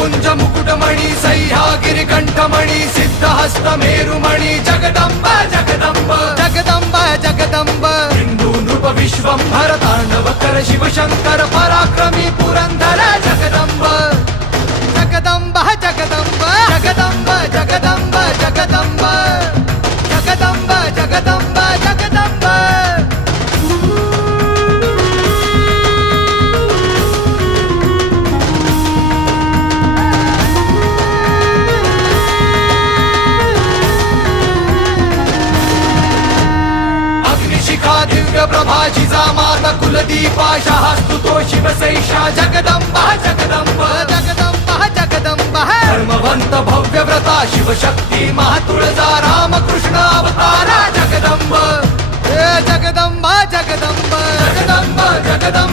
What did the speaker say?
पुंज मुकुटमणि सह्यागिरि कंठमणि सिद्धहस्त मेरुमणि जगदंब जगदंब जगदंब जगदंब हिंदू नृप विश्वंभर तांडव कर शिव शंकर पराक्रमी पुरंदर जगदंब जगदंब जगदंब जगदंब जगदंब जगदंब जगदंब जगदंब जगदंब अग्निशिखा दिव्य प्रभा जिजामाता कुलदीपा शास्तुतो शिवसैषा जगदंब जगदंब जगदंब जगदंब धर्मवंत भव्य व्रता शिवशक्ती महातुळजा रामकृष्ण अवतारा जगदंब जगदंब जगदंब जगदंब जगदंब